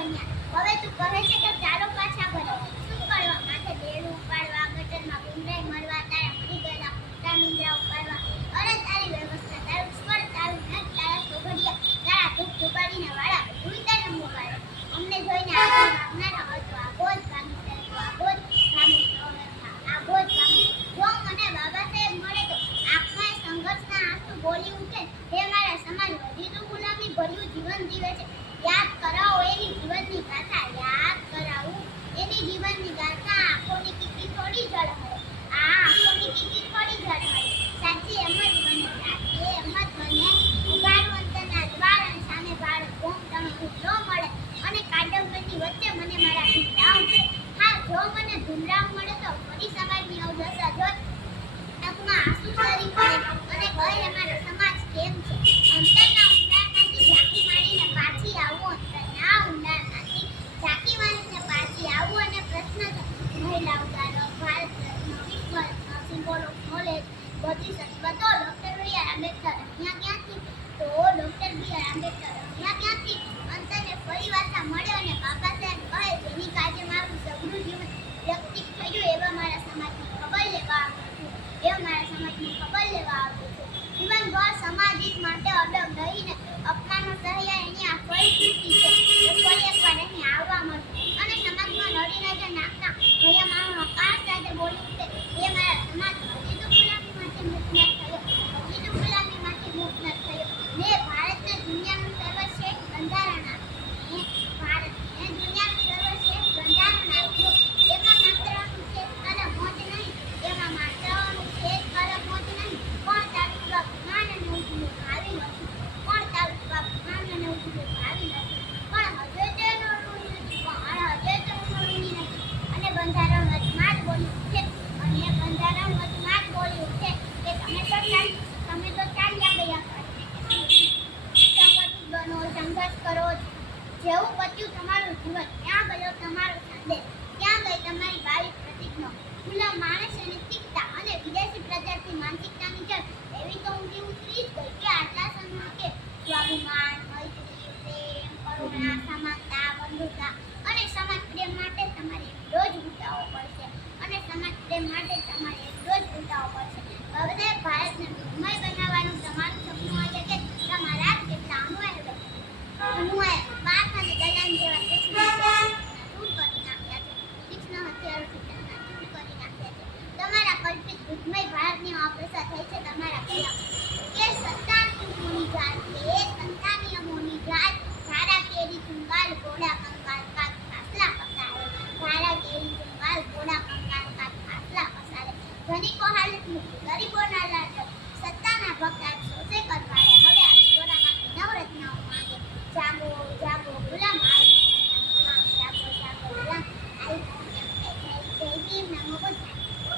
બન્યા. હવે તું કહે છે કે ચાલો પાછા ઘરે. શું કરવા? માથે બેડું ઉપાડવા, ગટરમાં ગુંડાઈ મરવા, તારા મરી ગયેલા કૂતરા મીંડરા ઉપાડવા. અરે તારી વ્યવસ્થા, તારું સ્વર, તારું નટ, તારા સોગડિયા, તારા ધૂપ ધુપાડીના વાળા બધું તારે મોગાડે. અમને જોઈને આગળ ભાગનારા હોય તો આ બોજ ભાગી જાય, તો આ બોજ ભાગી, આ બોજ ભાગી. જો મને બાબા સાહેબ મળે તો આંખમાં સંઘર્ષના આંસુ બોલી ઉઠે, હે મારા સમાજ વધી તો ગુલામી ભર્યું જીવન જીવે છે. યાદ કરાવો એની જીવનની ગાથા, યાદ કરાવું એની જીવનની ગાથા. આંખોની કીકી થોડી જળ હરે, આ આંખોની કીકી થોડી જળ હરે. સાચી એમ જ બને, સાચી એમ જ બને. ઉગાડું અંતરના દ્વાર અને સામે બાળ ગોમ તમે ઉઠલો મળે, અને કાદવની વચ્ચે મને મારા ભીમરાવ મળે. હા, જો મને ભીમરાવ મળે તો ફરી સમાજની અવદશા જોઈ આંખમાં આંસુ સરી પડે અને કહે મારો સમાજ કેમ છે. અંતરના